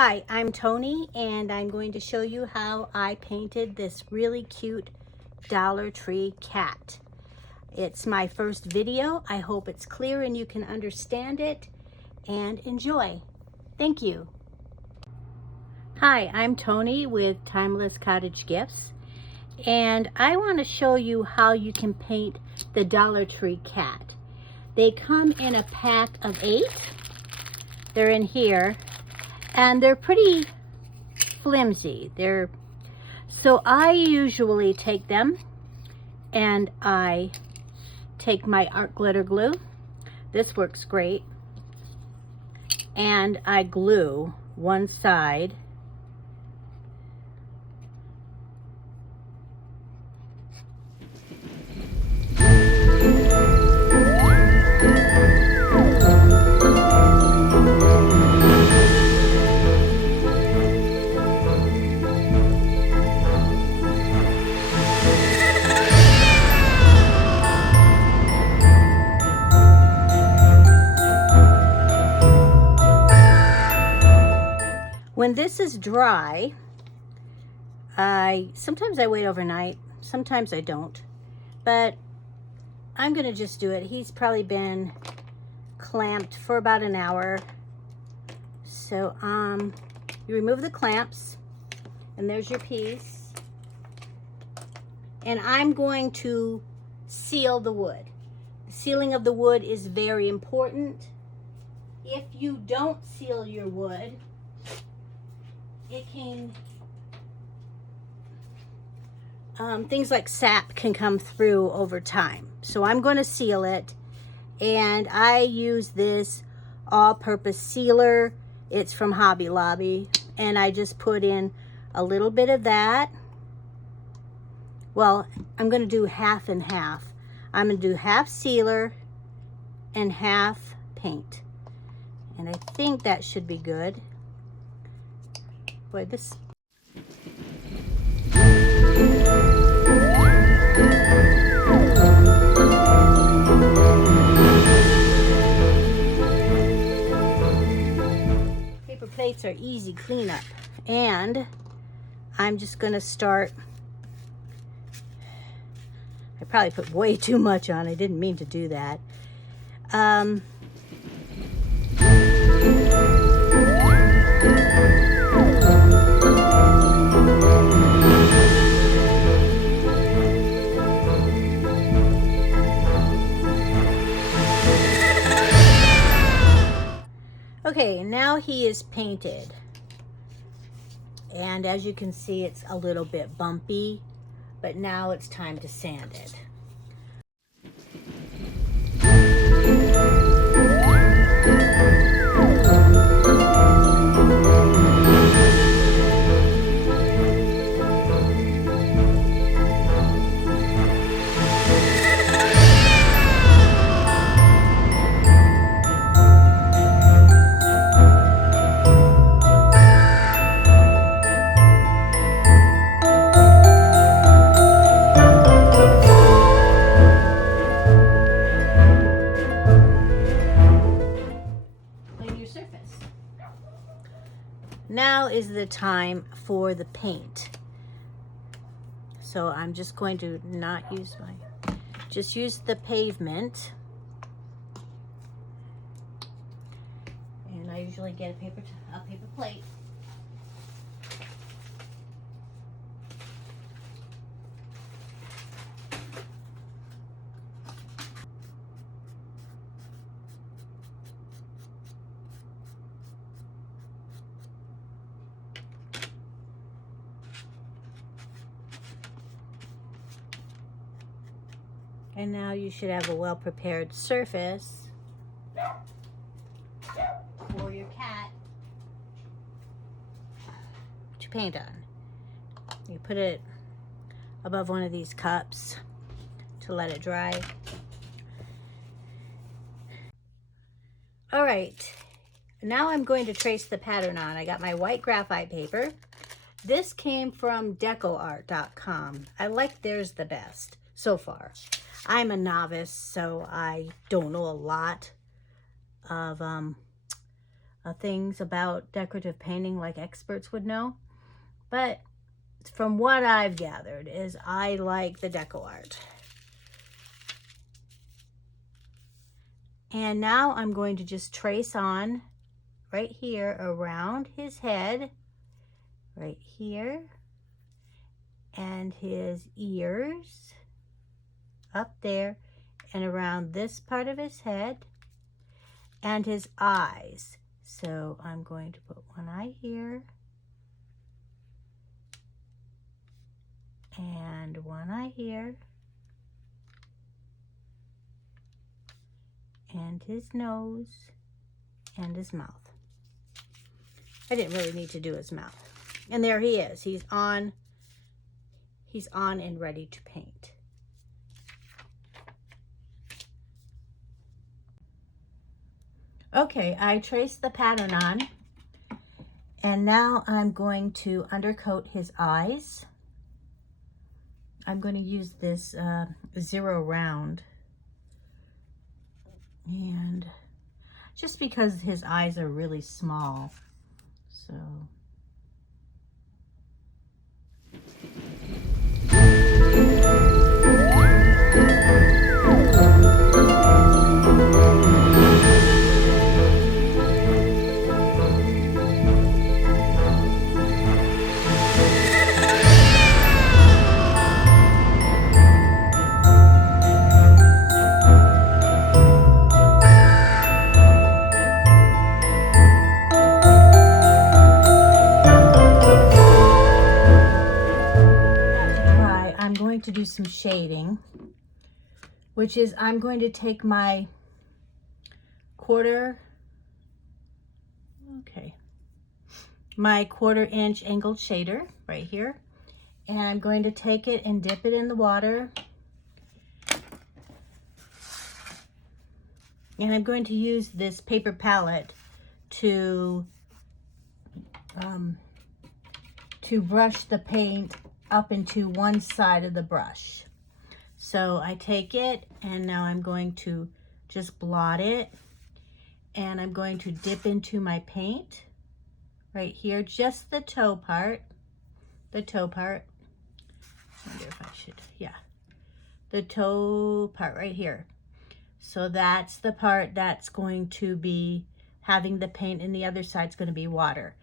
Hi, I'm Tony and I'm going to show you how I painted this really cute Dollar Tree cat. It's my first video. I hope it's clear and you can understand it and enjoy. Thank you. Hi, I'm Tony with Timeless Cottage Gifts and I want to show you how you can paint the Dollar Tree cat. They come in a pack of 8. They're in here. And they're pretty flimsy. So I usually take them and I take my art glitter glue. This works great. And I glue one side. When this is dry, sometimes I wait overnight, sometimes I don't, but I'm gonna just do it. He's probably been clamped for about an hour. So you remove the clamps and there's your piece. And I'm going to seal the wood. The sealing of the wood is very important. If you don't seal your wood, it can, things like sap can come through over time. So I'm going to seal it, and I use this all-purpose sealer. It's from Hobby Lobby, and I just put in a little bit of that. Well, I'm going to do half and half. I'm going to do half sealer and half paint, and I think that should be good. Boy, this... Paper plates are easy cleanup, and I'm just gonna start. I probably put way too much on. I didn't mean to do that. Okay, now he is painted, and as you can see, it's a little bit bumpy, but now it's time to sand it. Now is the time for the paint. So I'm just going to not use just use the Pavement. And I usually get a paper plate. And now you should have a well-prepared surface for your cat to paint on. You put it above one of these cups to let it dry. All right, now I'm going to trace the pattern on. I got my white graphite paper. This came from decoart.com. I like theirs the best so far. I'm a novice, so I don't know a lot of things about decorative painting like experts would know. But from what I've gathered is I like the deco art. And now I'm going to just trace on right here around his head, right here, and his ears up there, and around this part of his head, and his eyes. So I'm going to put one eye here, and one eye here, and his nose, and his mouth. I didn't really need to do his mouth. And there he is. He's on and ready to paint. Okay, I traced the pattern on, and now I'm going to undercoat his eyes. I'm going to use this 0 round, and just because his eyes are really small, so. To do some shading, which is I'm going to take my quarter inch angled shader right here, and I'm going to take it and dip it in the water, and I'm going to use this paper palette to brush the paint up into one side of the brush. So I take it, and now I'm going to just blot it, and I'm going to dip into my paint right here, just the toe part. I wonder if I should, yeah, the toe part right here. So that's the part that's going to be having the paint, and the other side's going to be water.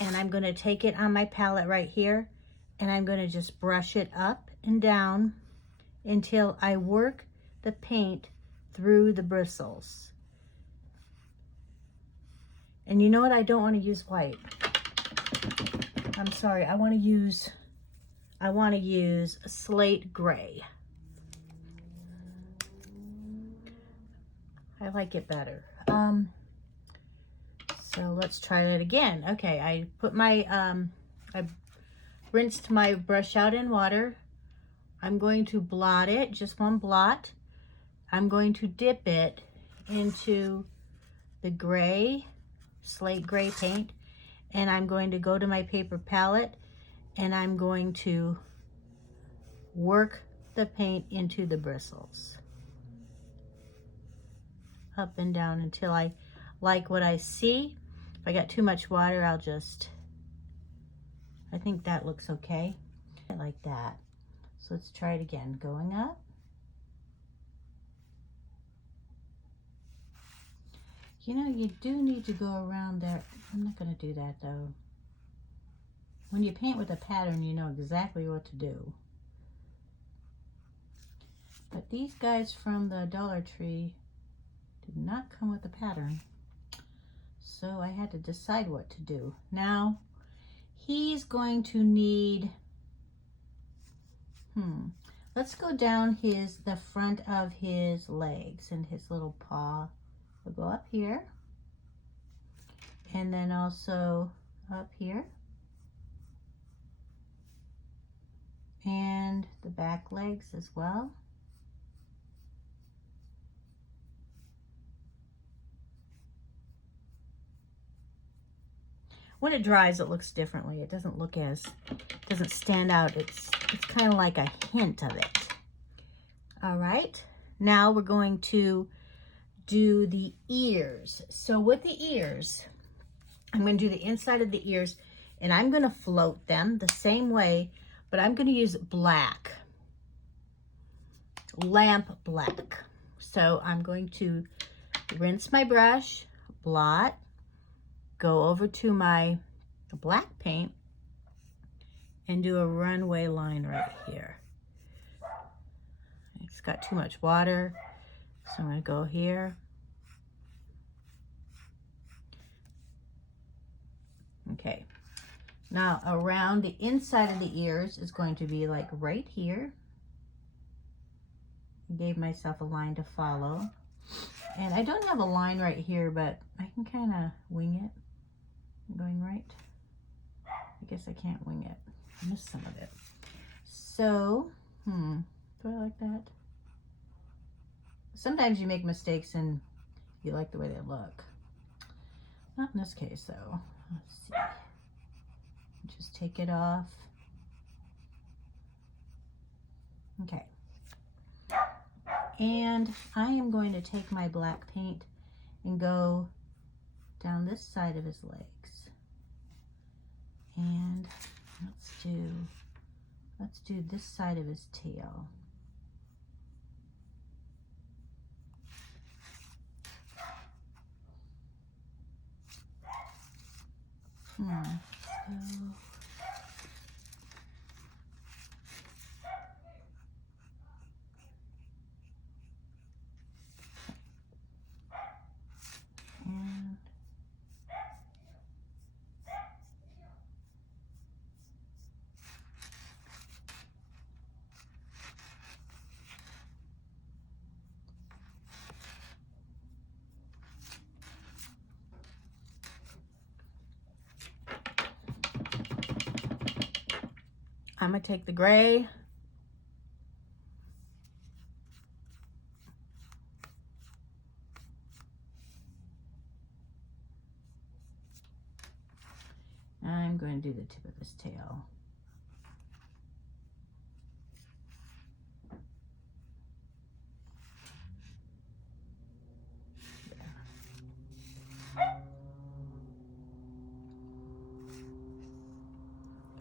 And I'm going to take it on my palette right here, and I'm going to just brush it up and down until I work the paint through the bristles. And you know what? I don't want to use white. I'm sorry. I want to use a slate gray. I like it better. So let's try that again. Okay, I put my I rinsed my brush out in water. I'm going to blot it, just one blot. I'm going to dip it into the gray, slate gray paint, and I'm going to go to my paper palette, and I'm going to work the paint into the bristles, up and down until I like what I see. If I got too much water, I think that looks okay. I like that. So let's try it again. Going up. You know, you do need to go around there. I'm not going to do that though. When you paint with a pattern, you know exactly what to do. But these guys from the Dollar Tree did not come with a pattern. So I had to decide what to do. Now, he's going to need, let's go down the front of his legs and his little paw. We'll go up here, and then also up here, and the back legs as well. When it dries, it looks differently. It doesn't look doesn't stand out. It's kind of like a hint of it. All right, now we're going to do the ears. So with the ears, I'm going to do the inside of the ears, and I'm going to float them the same way, but I'm going to use black, lamp black. So I'm going to rinse my brush, blot, go over to my black paint, and do a runway line right here. It's got too much water, so I'm going to go here. Okay, now around the inside of the ears is going to be like right here. I gave myself a line to follow. And I don't have a line right here, but I can kind of wing it. I'm going right. I guess I can't wing it. I missed some of it. So, do I like that? Sometimes you make mistakes and you like the way they look. Not in this case, though. Let's see. Just take it off. Okay. And I am going to take my black paint and go down this side of his legs. And let's do this side of his tail. I'm going to take the gray. I'm going to do the tip of his tail.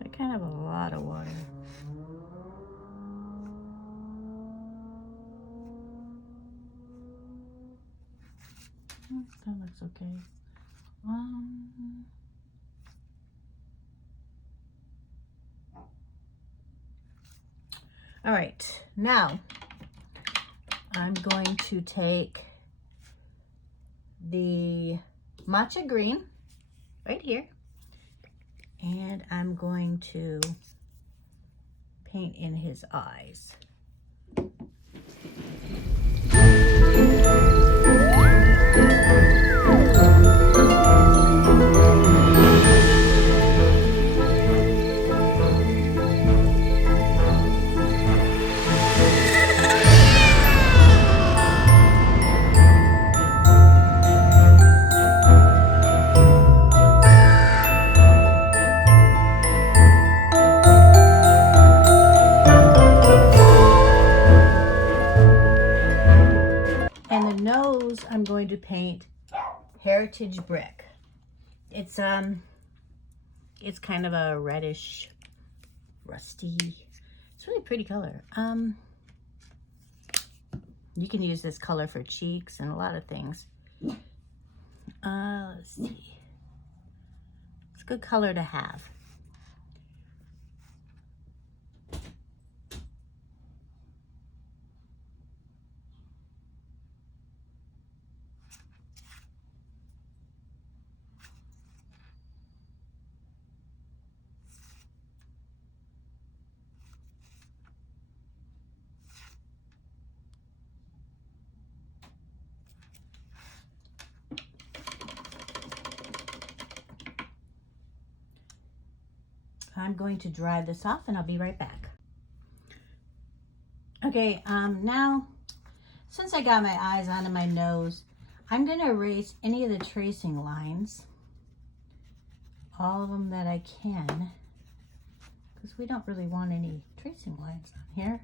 I kind of have a lot of water. That looks okay. All right, now I'm going to take the Matcha green right here, and I'm going to paint in his eyes. And the nose, I'm going to paint Heritage Brick. It's kind of a reddish, rusty. It's really pretty color. You can use this color for cheeks and a lot of things. Let's see. It's a good color to have. I'm going to dry this off and I'll be right back. Okay, now, since I got my eyes onto my nose, I'm going to erase any of the tracing lines, all of them that I can, because we don't really want any tracing lines on here.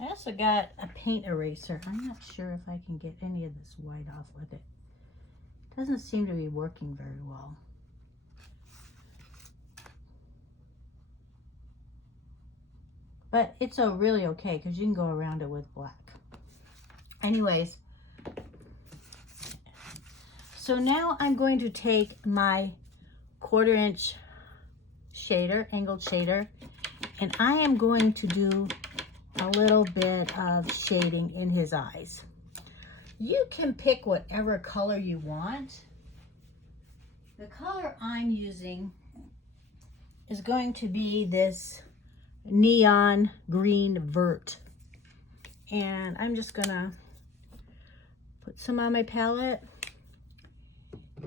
I also got a paint eraser. I'm not sure if I can get any of this white off with it. Doesn't seem to be working very well. But it's really okay because you can go around it with black. Anyways, so now I'm going to take my 1/4 inch shader, angled shader, and I am going to do a little bit of shading in his eyes. You can pick whatever color you want. The color I'm using is going to be this neon green vert. And I'm just gonna put some on my palette.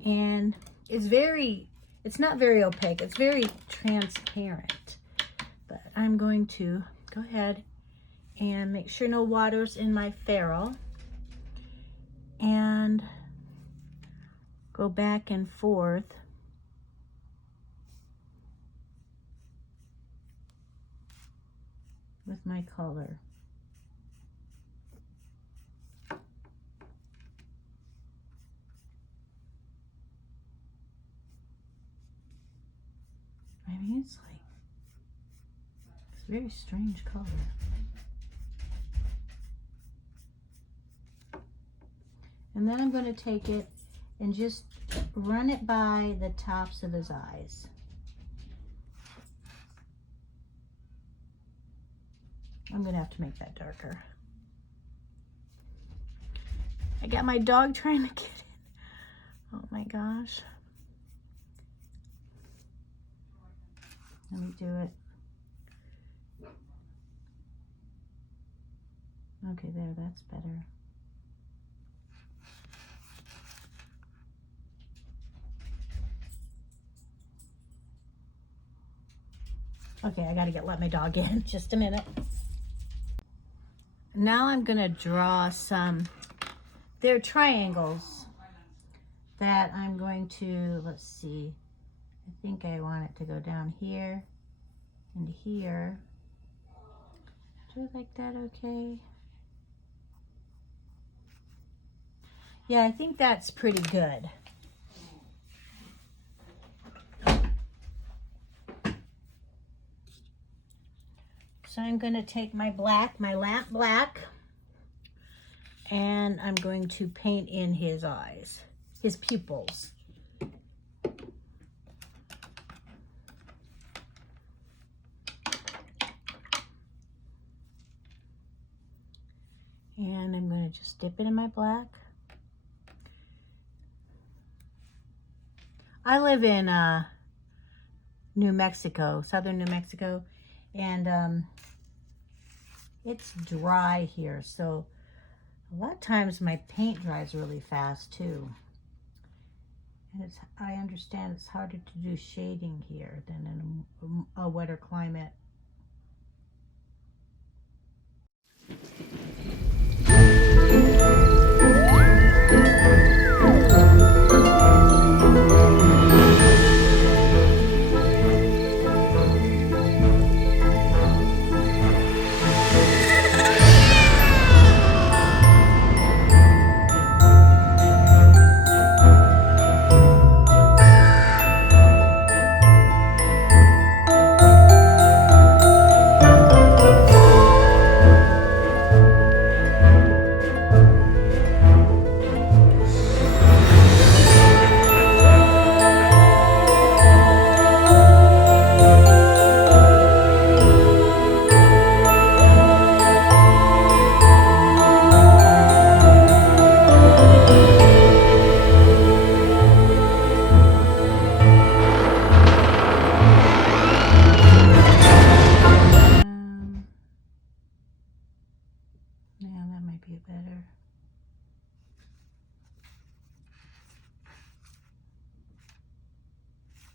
And it's not very opaque, it's very transparent. But I'm going to go ahead and make sure no water's in my ferrule. And go back and forth with my color. I mean, it's a very strange color. And then I'm going to take it and just run it by the tops of his eyes. I'm going to have to make that darker. I got my dog trying to get in. Oh my gosh. Let me do it. Okay, there, that's better. Okay, I gotta let my dog in. Just a minute. Now I'm gonna draw some, they're triangles that I'm going to, let's see, I think I want it to go down here and here. Do you like that okay? Yeah, I think that's pretty good. So I'm going to take my black, my lamp black, and I'm going to paint in his eyes, his pupils. And I'm going to just dip it in my black. I live in New Mexico, southern New Mexico, and it's dry here, so a lot of times my paint dries really fast too. And I understand it's harder to do shading here than in a wetter climate.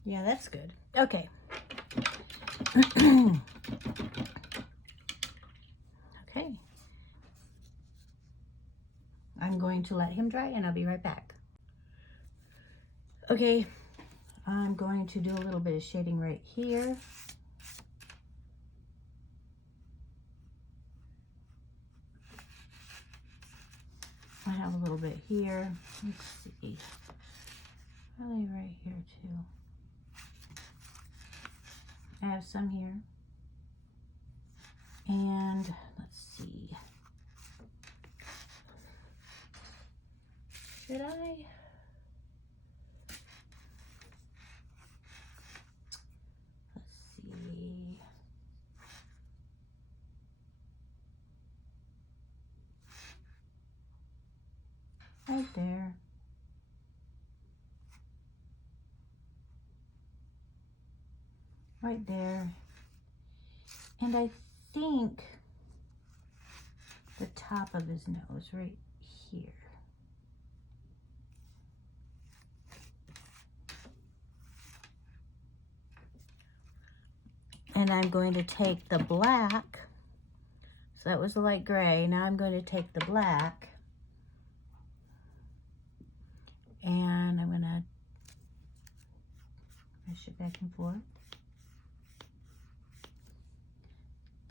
Yeah, that's good. Okay. Okay. I'm going to let him dry and I'll be right back. Okay, I'm going to do a little bit of shading right here. have a little bit here. Let's see. Probably right here too. I have some here. And let's see. Should I? Let's see. Right there. Right there. And I think the top of his nose right here. And I'm going to take the black. So that was the light gray. Now I'm going to take the black and I'm going to push it back and forth.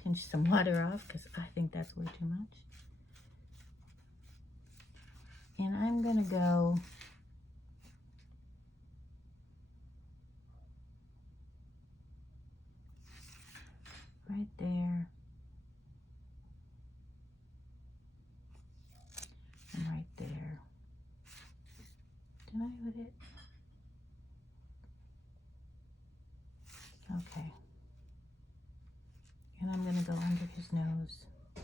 Pinch some water off because I think that's way too much. And I'm going to go right there and right there. Did I put it? Okay. And I'm going to go under his nose. There.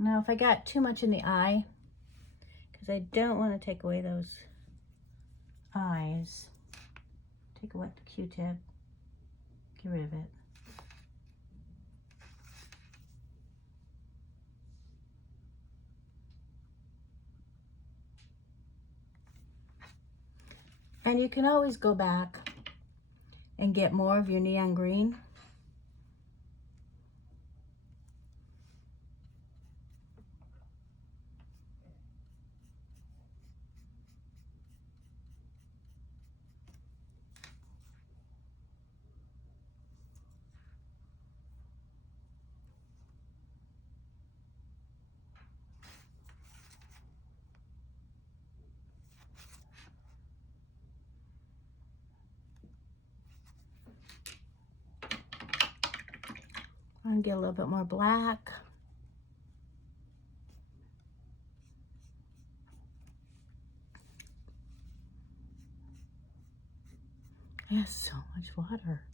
Now, if I got too much in the eye, because I don't want to take away those eyes, take a wet Q-tip, get rid of it. And you can always go back and get more of your neon green. And get a little bit more black. It has so much water.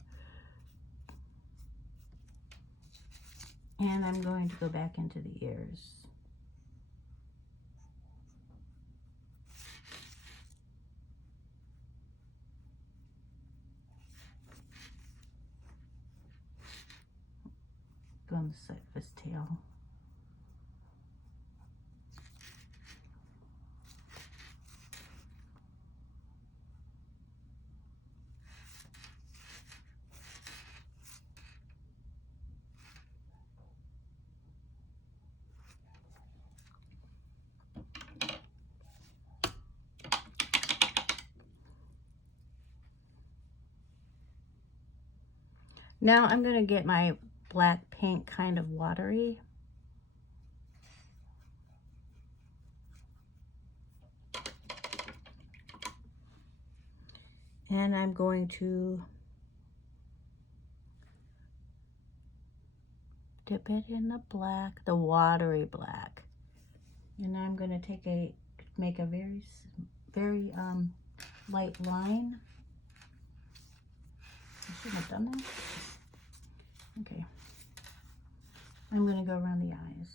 And I'm going to go back into the ears. Go on the side of his tail. Now I'm going to get my black paint kind of watery. And I'm going to dip it in the black, the watery black. And I'm going to make a very light line. I shouldn't have done that. Okay. I'm going to go around the eyes.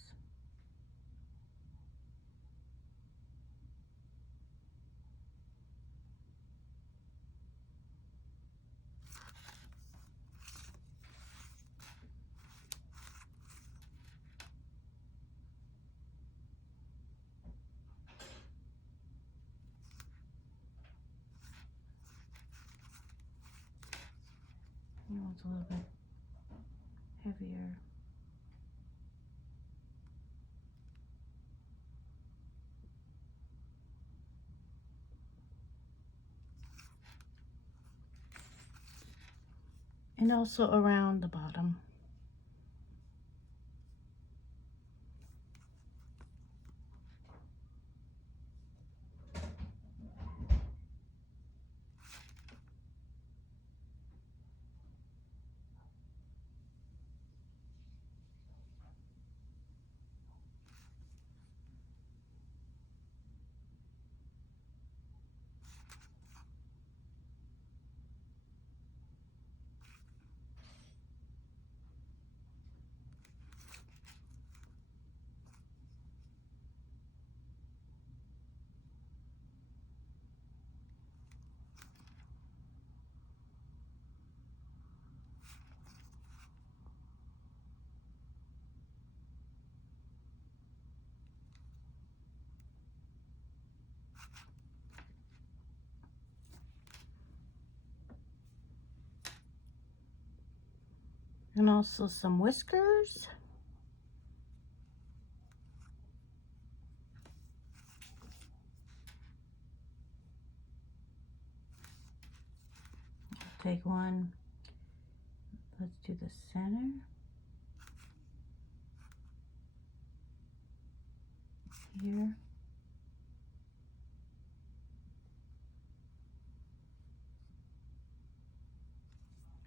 one's a little bit heavier. And also around the bottom. And also some whiskers. Take one. Let's do the center. Here.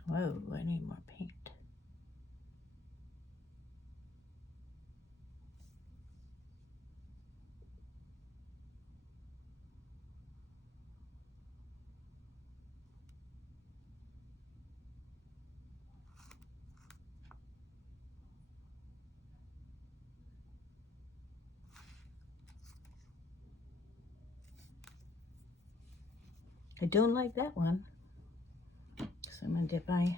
Whoa, I need more paint. I don't like that one. So I'm gonna dip my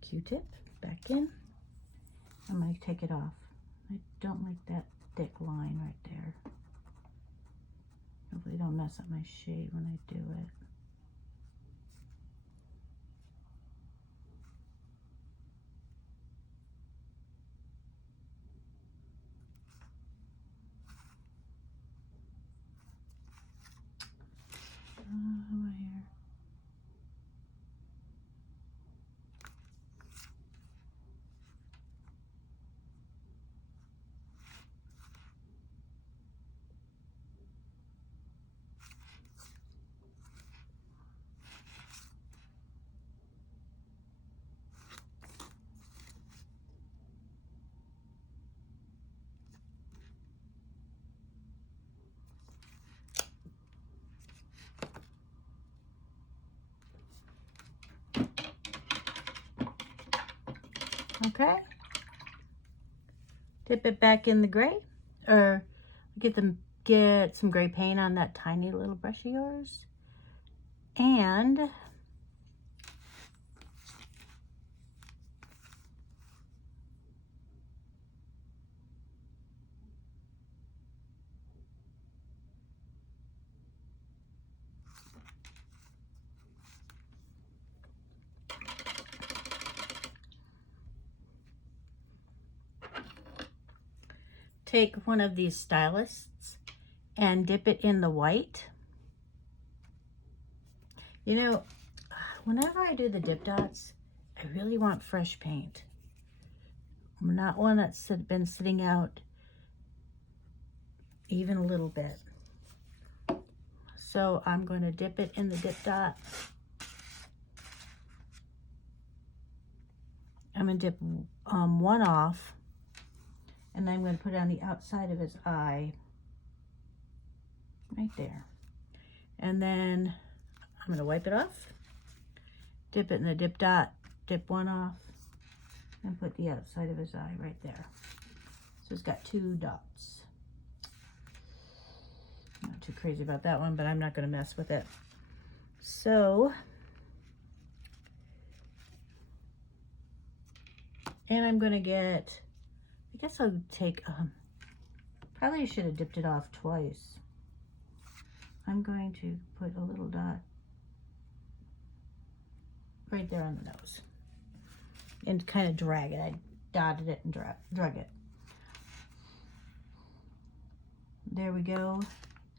Q-tip back in. I'm gonna take it off. I don't like that thick line right there. Hopefully don't mess up my shade when I do it. Over here. Okay. Dip it back in the gray, or get some gray paint on that tiny little brush of yours. And take one of these stylists and dip it in the white. You know, whenever I do the dip dots, I really want fresh paint. Not one that's been sitting out even a little bit. So I'm going to dip it in the dip dot. I'm going to dip one off, and then I'm going to put it on the outside of his eye, right there. And then I'm going to wipe it off, dip it in the dip dot, dip one off, and put the outside of his eye right there. So it's got 2 dots. Not too crazy about that one, but I'm not going to mess with it. So, and I'm going to get, I guess I'll take, probably should have dipped it off twice. I'm going to put a little dot right there on the nose. and kind of drag it. I dotted it and drug it. There we go.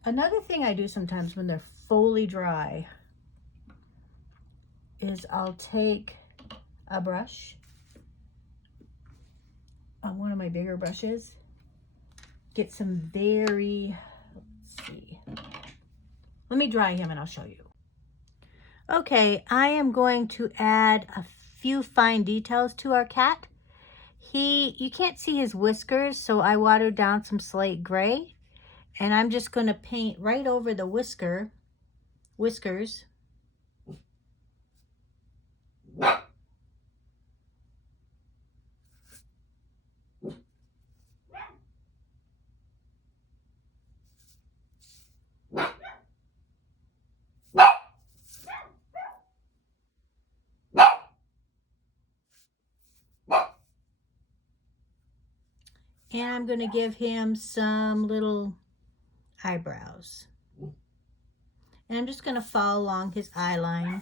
Another thing I do sometimes when they're fully dry is I'll take a brush, one of my bigger brushes, get some very, let's see, let me dry him and I'll show you. Okay, I am going to add a few fine details to our cat. You can't see his whiskers, so I watered down some slate gray, and I'm just going to paint right over the whiskers. And I'm going to give him some little eyebrows. And I'm just going to follow along his eye line.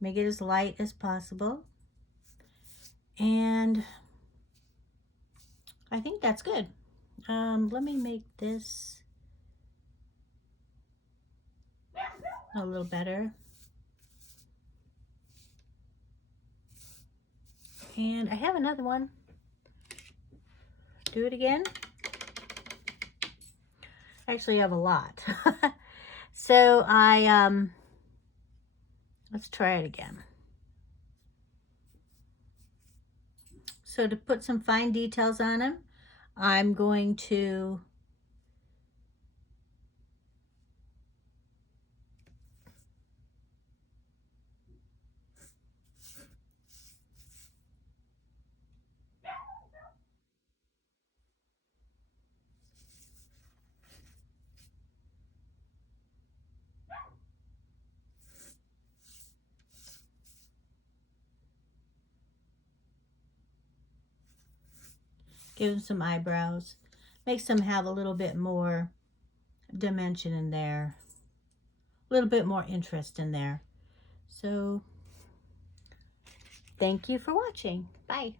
Make it as light as possible. And I think that's good. Let me make this a little better. And I have another one. Do it again. Actually, I have a lot. So let's try it again. So to put some fine details on him, I'm going to give him some eyebrows. Makes them have a little bit more dimension in there. A little bit more interest in there. So, thank you for watching. Bye.